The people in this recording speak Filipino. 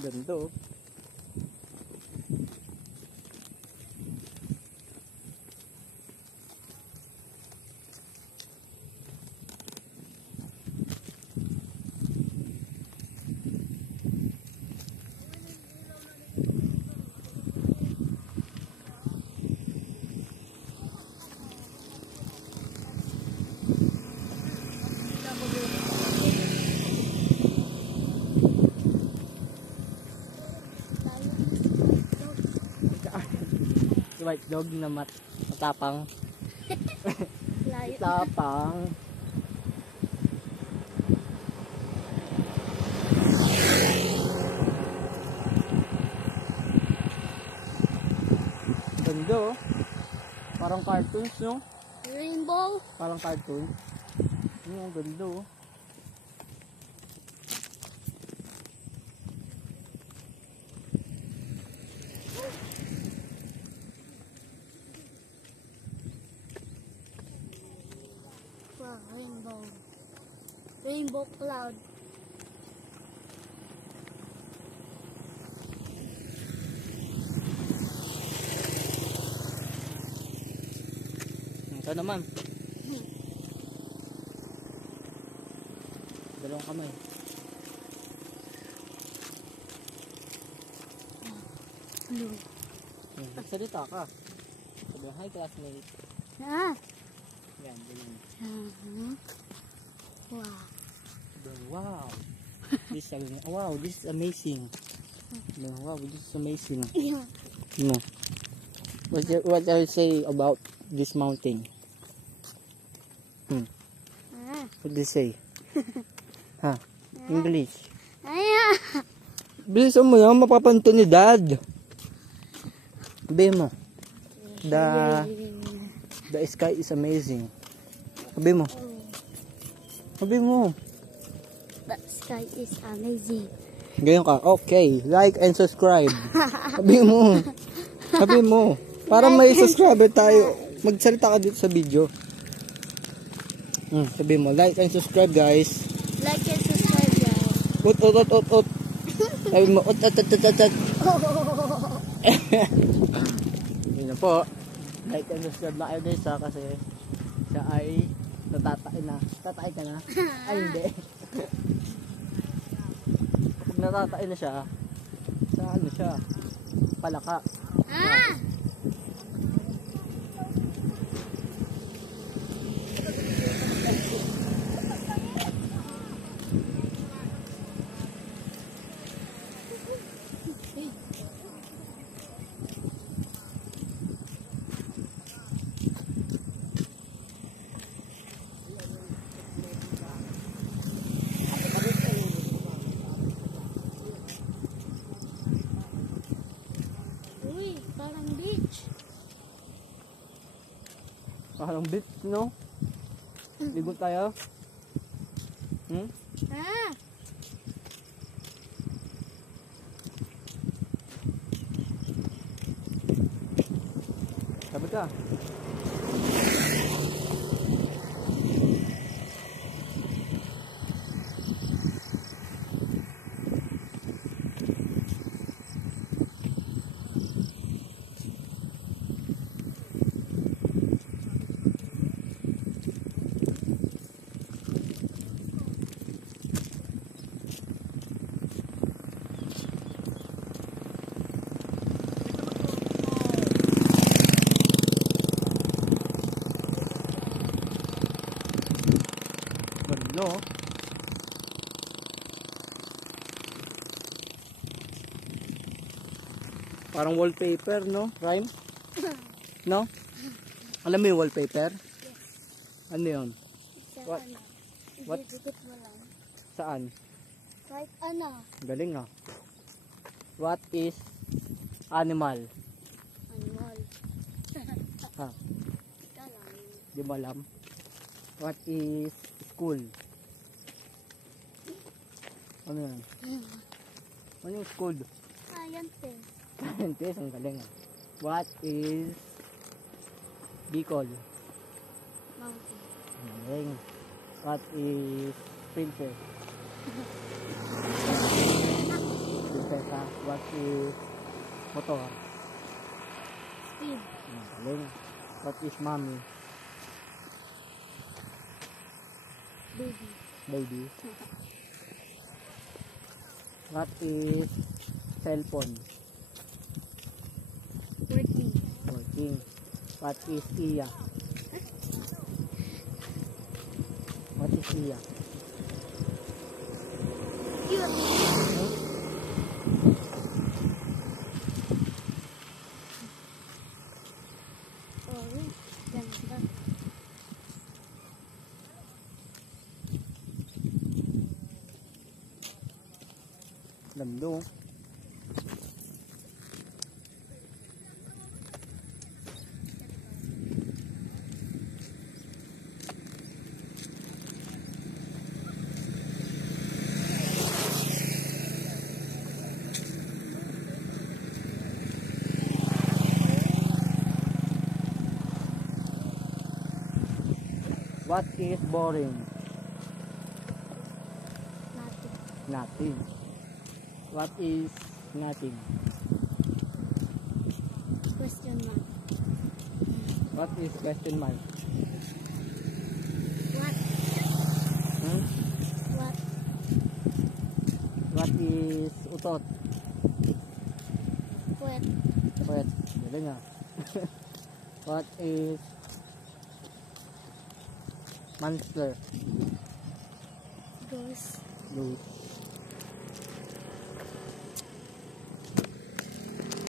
Ganda oh. White dog na matapang. Matapang. Ganda oh. Parang cartoons no? Rainbow. Parang cartoon. Ang ganda oh. Wow, rainbow. Rainbow cloud. Ito naman. Dalawang kamay. Blue. Salita ka. Sabi mo, hi classmate. Ah. Yan, ganyan. Wow. Wow. Wow, this is amazing. Wow, this is amazing. No. What I say about this mountain? What do you say? Ha? English. Bilisan mo yan, mapapanto ni Dad. Sabi mo. The sky is amazing. Sabi mo. Sabi mo. The sky is amazing. Ganyan ka. Okay. Like and subscribe. Sabi mo. Sabi mo. Para may subscriber tayo. Magsalita ka dito sa video. Sabi mo. Like and subscribe guys. Like and subscribe guys. Ut. Sabi mo. Ut. Yun na po. Like and subscribe na kayo guys ha. Kasi siya ay natatain na. Tatain ka na? Ay hindi. Kapag natatain na siya, sa ano siya? Palaka. Parang beach. Parang beach, no? Ligo tayo? Sabi ka? No. Parang wallpaper, no? Rhyme? No? Alam mo yung wallpaper? Yes. Ano yun? What? What? Mo lang. Saan? Kahit ano. Galing ah. What is animal? Animal. Ha? Ika lang. Di mo alam? What is school? Ano yan? Ano yung school? Scientist. Scientist, ang galing ah. What is Bicol? Mountain. Ang galing. What is princess? bisikleta. What is motor? Speed. Galing. What is mommy? Baby. Baby. What is cellphone? Working. Working. What is Iya? What is Iya? Cute. Oh, ganda. Lando. What is boring? Nothing. Nothing. What is nothing? Question mark. What is question mark? What? Hmm? What? What is utot? What? Wait, galing ah. What is monster? Goes. Loose.